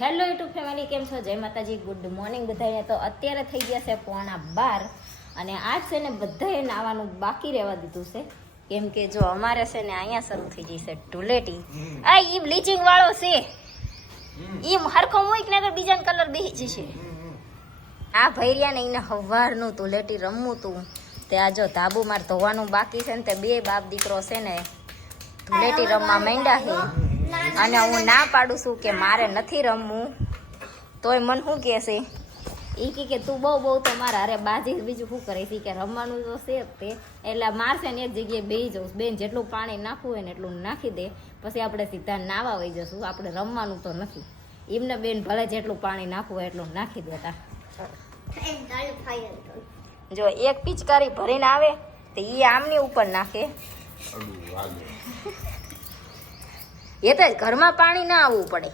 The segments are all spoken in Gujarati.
હેલો યુટ્યુબ ફેમિલી, કેમ છો? જય માતાજી, ગુડ મોર્નિંગ બધાને. તો અત્યારે થઈ ગયા છે 11:15 અને આજ છે ને બધાએ નાવાનું બાકી રહેવા દીધું છે, કેમ કે જો અમારે છે ને અહીંયા શરૂ થઈ જશે ધૂળેટી. આ ઈ બ્લીચિંગ વાળો છે, ઈ હરખો મૂક ને તો બીજાનો કલર બેસી જશે. આ ભૈરિયા ને એને હવારનું ધૂળેટી રમવું તું તે આ જો ધાબુ માર ધોવાનું બાકી છે ને તે બે બાપ દીકરો છે ને ધૂળેટી રમવા માંડ્યા છે. અને હું ના પાડું છું કે મારે નથી રમવું, તોય મન શું કહેશે એ કે તું બહુ તો મારા અરે બાજી બીજું શું કરે છે કે રમવાનું તો છે જ તે, એટલે મારશે ને એક જગ્યાએ બેસી જવું. બેન જેટલું પાણી નાખવું હોય ને એટલું નાખી દે, પછી આપણે સીધા નાવા વહી જશું. આપણે રમવાનું તો નથી. એમને બેન ભલે જેટલું પાણી નાખવું હોય એટલું નાખી દેતા. જો એક પિચકારી ભરીને આવે તો એ આમની ઉપર નાખે. એ તો ઘરમાં પાણી ના આવવું પડે.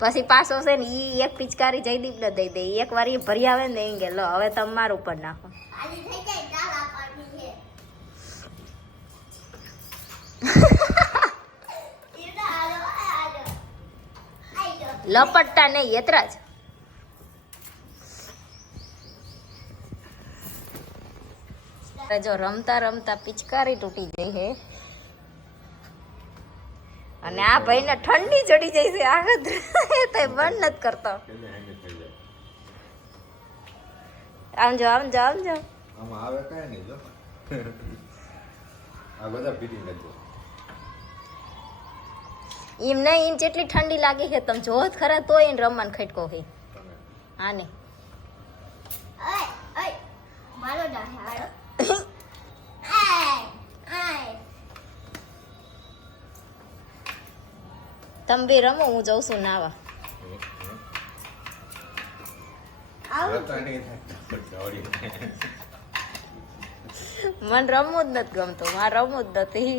પછી પાછો છે ને ઈ એક પિચકારી જયદીપ ને દઈ દે. એક વાર એ ભરી આવે ને એમ કે લો હવે તમારું ઉપર નાખો. લપટતા નહીં એતરા જ. જો રમતા રમતા પિચકારી તૂટી ગઈ છે અને આ ભાઈ ને ઠંડી ચડી જાય છે. આગળ બંધ નથી કરતો. આમ જો આમ જો આમ જો આમાં આવે કાંઈ નહીં જો. આ બધા ફિટિંગ કરજો. એમ નહીં, એમ જેટલી ઠંડી લાગે છે તમે જોવો જ ખરા તોય એને રમવાનું ખટકો છે આને. તમે બી રમો, હું જઉં છું નાવા. મને રમવું જ નથી ગમતું, મારે રમવું જ નથી.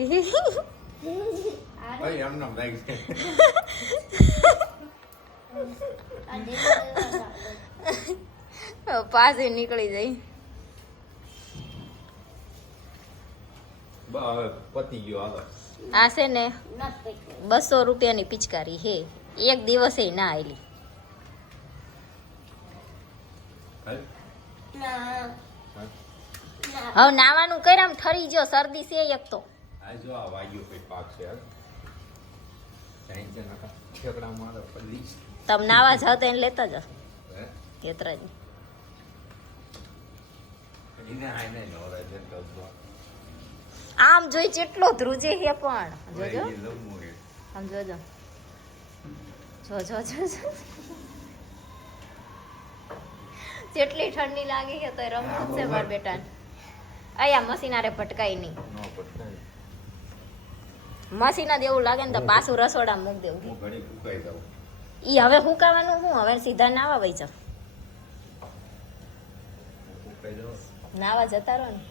પાછી નીકળી જાય. પતી ગયો આગળ. આ છે ને 200 રૂપિયાની પિચકારી હે, એક દિવસે ના આવેલી. હવે નાવાનું કર્યા ઠરી ગયો, શરદી છે એક તો. જો આ વાગ્યું કઈ પાક છે. તમે નાવા જાવ તો એને લેતા જાઓ કેતરાજી. આમ જોઈ જેટલો ધ્રુજે હે પણ જોજો આમ જોજો જો જો જો જેટલી ઠંડી લાગી છે તો રમવું છે મારા બેટા. અહીંયા મશીનારે ભટકાય નહીં. મશીના દેવું લાગે ને તો પાછું રસોડા મૂક દેવું. ઈ હવે હુકાવાનું હું હવે સીધા નાવા વઈ જાવ. નાવા જતા રહો ને,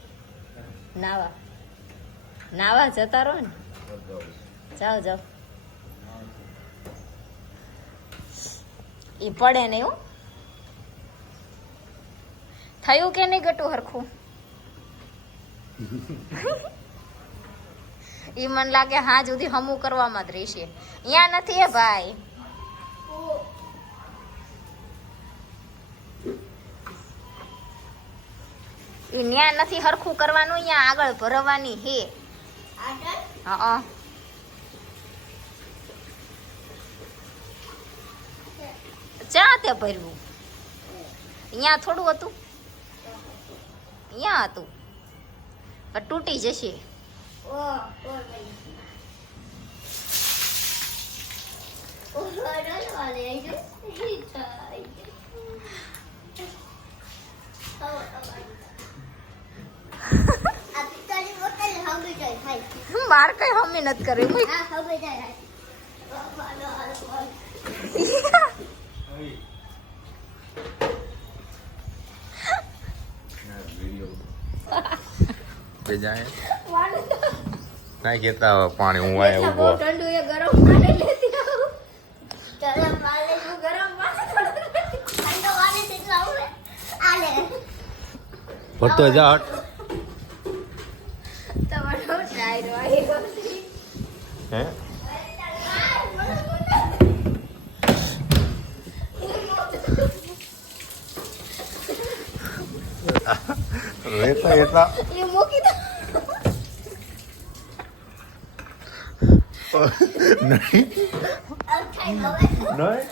નાવા જતા રહો ને. જાઓ જાઓ. ઈ પડે નહીં હો. થયું કે નહીં ગટું હરખું? ઈ મને લાગે હા સુધી હમું કરવામાં જ રહેશે. અહીંયા નથી હે ભાઈ. ઈ ન્યા નથી હરખું કરવાનું, અહીંયા આગળ ભરવાની હે. હા ચા તે ભરવું? અહીંયા થોડું હતું, અહીંયા હતું. તૂટી જશે. માર કઈ હમી નથી કરી. ના કેતા હવે પાણી હું આયા ઉભો. ઠંડુ એ ગરમ પાણી લેતી આવું. ગરમ પાણી હું ગરમ પાણી ઠંડો પાણી થી લાવું આલે ભરતો જા. તમારો હે એટલા એટલા એ મૂકી દો. નહીં નહીં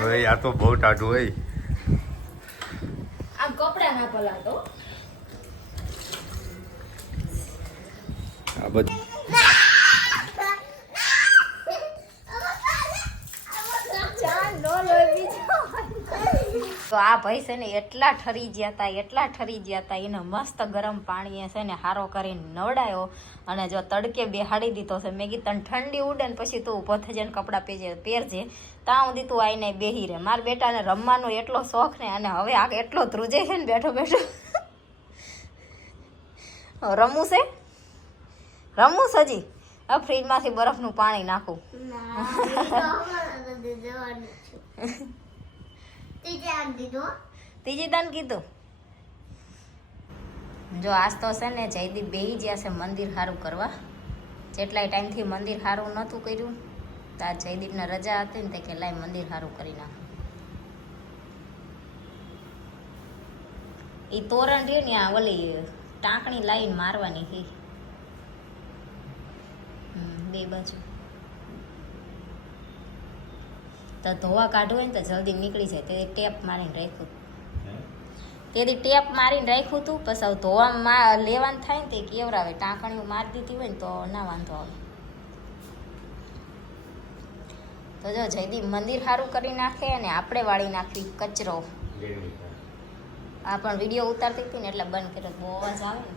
હવે આ તો બહુ ટાઢું હોય આ કપડા ના પલાતો. આ બધું તો આ ભાઈ છે ને એટલા ઠરી ગયા તા એને મસ્ત ગરમ પાણી છે ને હારો કરીને નવડાયો અને જો તડકે બેહાડી દીધો છે. મેં કીધું તને ઠંડી ઉડે ને પછી તું ઊભો થઈ જઈને કપડાં પહેરજે ત્યાં સુધી તું આવીને બેહી રહે. મારા બેટાને રમવાનો એટલો શોખ ને અને હવે આ એટલો ધ્રુજે છે ને બેઠો બેઠો. રમવું છે હજી. હવે ફ્રીજમાંથી બરફનું પાણી નાખું. ત્રીજી દાન કીધું. જો આજ તો છે ને જયદીપ બેહી ગયા છે મંદિર સારું કરવા. જેટલાય ટાઈમથી મંદિર સારું નહોતું કર્યું તો આ જયદીપને રજા હતી ને તે કે લાય મંદિર સારું કરી નાખું. એ તોરણ રહ્યું ને આ ઓલી ટાંકણી લાવીને મારવાની હતી બે બાજુ. તો ધોવા કાઢવું હોય ને તો જલ્દી નીકળી જાય. તે ટેપ મારીને રાખ્યું હતું પછી હવે ધોવામાં લેવાનું થાય ને તે કેવરાવે. ટાંકણીઓ મારી દીધી હોય ને તો ના વાંધો આવે. તો જો જયદીપ મંદિર સારું કરી નાખે અને આપણે વાળી નાખવી કચરો. આ પણ વિડીયો ઉતારતી હતી ને એટલે બંધ કર્યો. બહુ અવાજ આવે ને.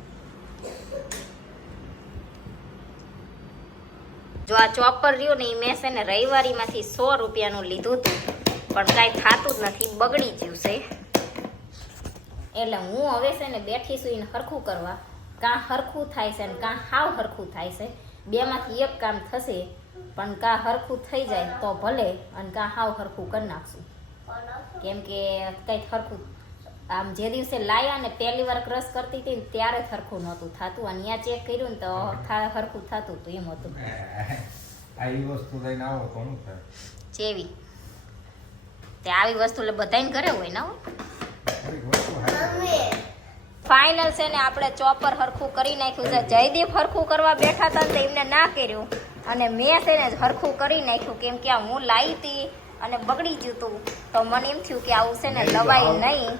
જો આ ચોપર રહ્યું ને એ મેં છે ને રવિવારીમાંથી 100 રૂપિયાનું લીધું હતું પણ કાંઈ થતું જ નથી, બગડી ગયું છે. એટલે હું હવે છે ને બેઠી છું એને હરખું કરવા. કાં હરખું થાય છે ને કાં હાવ હરખું થાય છે. બેમાંથી એક કામ થશે પણ કાં હરખું થઈ જાય તો ભલે અને કાં હાવ હરખું કરી નાખશું. કેમ કે કંઈક હરખું આમ જે દિવસે લાયા ને પહેલી વાર ક્રશ કરતી હતી ને ત્યારે જ હરખું નહોતું થતું અને અહીંયા ચેક કર્યું ને તો હરખું થતું હતું એમ હતું. આવી વસ્તુ લઈને આવો તો શું થાય? જેવી તે આવી વસ્તુ બધાને ઘરે હોય ને. ફાઇનલ છે ને આપણે ચોપર હરખું કરી નાખ્યું છે. જયદીપ હરખું કરવા બેઠા હતા ને એમને ના કર્યું અને મેં છે ને હરખું કરી નાખ્યું. કેમ કે હું લાવી હતી અને બગડી ગયું હતું તો મને એમ થયું કે આવું છે ને લવાય નહીં.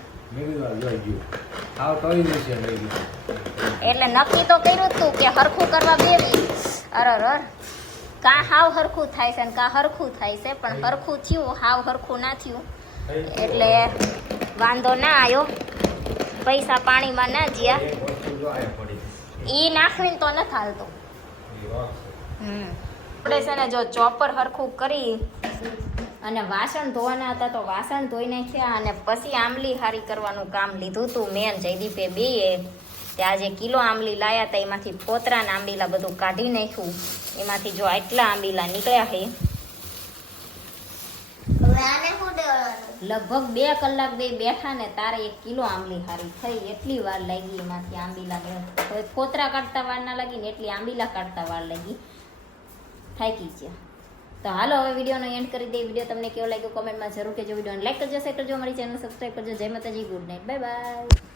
એટલે નક્કી તો કર્યું જ તું કે હરખું કરવા બેવી. અરર કાં હાવ હરખું થાય છે ને કાં હરખું થાય છે પણ હરખું થયું હાવ હરખું ના થયું એટલે વાંધો ના આવ્યો. પૈસા પાણીમાં ના જ્યા. ઈ નાખવીને તો નથી હાલતું. આપણે છે ને જો ચોપર હરખું કરી અને વાસણ ધોવાના હતા તો વાસણ ધોઈ નાખ્યા અને પછી આંબલી હારી કરવાનું કામ લીધું હતું મેં જયદીપે બેએ. ત્યાં જે કિલો આંબલી લાયા હતા એમાંથી ફોતરા ને આંબલીલા બધું કાઢી નાખ્યું. એમાંથી જો આટલા આંબલીલા નીકળ્યા છે. લગભગ 2 કલાક બેઠા ને તારે 1 કિલો આંબલી હારી થઈ. એટલી વાર લાગી એમાંથી આંબલીલા. હવે ફોતરા કાઢતા વાર ના લાગી ને એટલી આંબલીલા કાઢતા વાર લાગી. થાકી ગયા. તો હાલો હવે વિડીયોનો એન્ડ કરી દઈએ. વિડીયો તમને કેવો લાગ્યો કોમેન્ટમાં જરૂર કહેજો. વિડીયોને લાઈક કરજો, શેર કરજો, અમારી ચેનલ સબસ્ક્રાઈબ કરજો. જય માતાજી, ગુડ નાઇટ, બાય બાય.